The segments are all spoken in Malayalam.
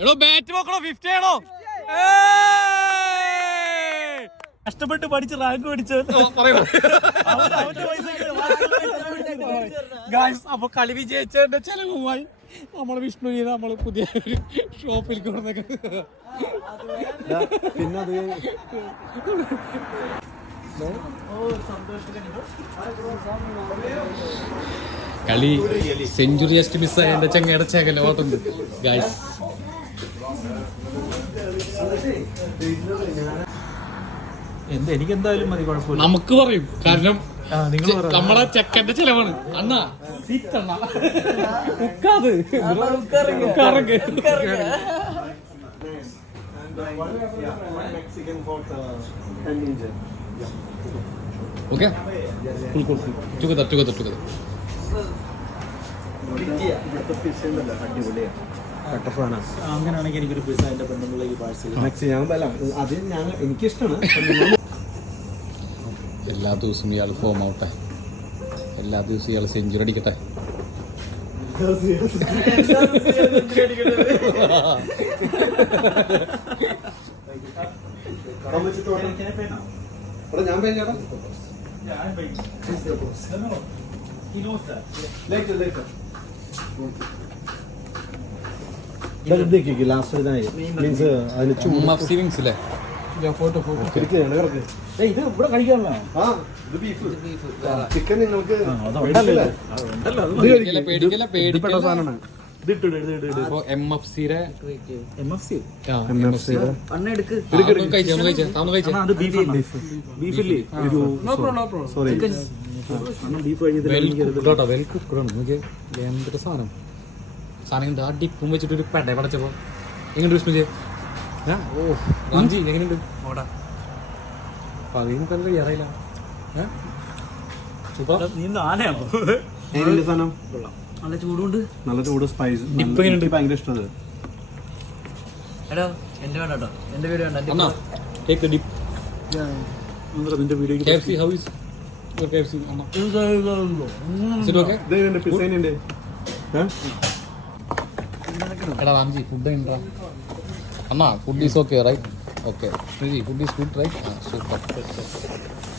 എടോ ബാറ്റ് നോക്കണോ? ഫിഫ്റ്റി ആണോ? കഷ്ടപ്പെട്ട് പഠിച്ച് റാങ്ക് പഠിച്ചു പറയണോ അവന്റെ പൈസ ഗായ്സ് അപ്പൊ കളി വിജയിച്ചതിന്റെ ചെലവുമായി നമ്മൾ വിഷ്ണുവിനെ നമ്മൾ പുതിയ ഒരു ഷോപ്പിൽ കൊണ്ടുവന്നേക്ക്. പിന്നെ അത് കളി സെഞ്ചുറി ജസ്റ്റ് മിസ്സായ എന്റെ ചെങ്ങയുടെ ചെകല ഓട്ടുണ്ട് ഗായ്സ് എന്ത് എനിക്ക് എന്തായാലും മതി കുഴപ്പമില്ല. നമുക്ക് പറയും. കാരണം. നമ്മളെ ചെക്കന്റെ ചെലവാണ്. അണ്ണാ സീറ്റണ്ണ. ഉക്കാത്. ഓക്കെ ടുഗദർ ടുഗദർ ടുഗദർ അങ്ങനെയാണെങ്കിൽ എനിക്കൊരു എന്റെ പെണ്ണുമ്പിള്ളേക്ക് പാഴ്സൽ ഞാൻ അത് ഞാൻ എനിക്കിഷ്ടമാണ്. എല്ലാ ദിവസവും ഇയാൾ ഫോം ഔട്ടെ എല്ലാ ദിവസവും ഇയാൾ സെഞ്ചുറി അടിക്കട്ടെ. ഇവിടെ ഞാൻ പേ ചേട്ടാ ലാസ്റ്റ് ഇതായി മീൻസ് അതിന് ചൂട് സീവിങ്സ് അല്ലേ ഫോട്ടോ ഫോട്ടോ. ഇത് ഇവിടെ കഴിക്കാനുള്ള ആ ഇത് ബീഫ് ചിക്കൻ നിങ്ങൾക്ക് പേടിക്കല സാധനമാണ് ഇത് ഇട്ടിട് ഇട് ഇട് അപ്പൊ എം എഫ് സിയുടെ എം എഫ് സി കഴിച്ചു നമ്മൾ കഴിച്ചു താമ കഴിച്ചു അത് ബീഫ് ബീഫില്ലേ ഒരു സോറി കഴിഞ്ഞത് വെൽ കുക്കഡാ വെൽ കുക്കഡാണ് നോക്കിയേ എന്തൊരു സാധനം സാധനം ഉണ്ട് ആ ഡിപ്പും വെച്ചിട്ട് ഒരു പെട പടച്ചപ്പോ എങ്ങനെയുണ്ട് വിഷ്ണു ഓ റാംജി എങ്ങനെയുണ്ട് ഓടാ അപ്പൊ അതിന് എന്താ അറിയില്ല സൂപ്പർ എങ്ങനെയുണ്ട് സാധനം നല്ല ചൂടുണ്ട് നല്ല ചൂട് സ്പൈസ് ഇപ്പൊ എങ്ങനെയുണ്ട്? ഭയങ്കര ഇഷ്ടത് എടാ എന്റെ വേണ്ട കേട്ടോ എന്റെ വീട് വേണ്ട ഡിപ്പ് നിന്റെ വീഡിയോക്ക് ഹൗ how എടാ റാംജി ഫുഡ് ഉണ്ടാ അണ്ണാ food is okay right okay food is good right ആ സൂപ്പർ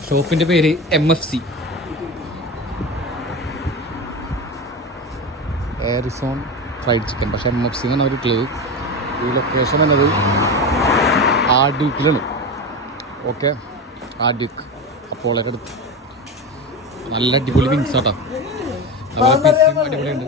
ഷോപ്പിന്റെ പേര് എം എഫ് സി എയറിസോൺ ഫ്രൈഡ് ചിക്കൻ പക്ഷേ എം എഫ് സി എന്നാണ് ഒരു ക്ലേ ഈ ലൊക്കേഷൻ എന്നത് ആഡ്യൂക്കിലാണ് ഓക്കെ ആഡ്യൂക്ക് അപ്പോളൊക്കെ അടുത്ത്. നല്ല അടിപൊളി വിങ്സ് ആട്ടോ. അടിപൊളിയുണ്ട്.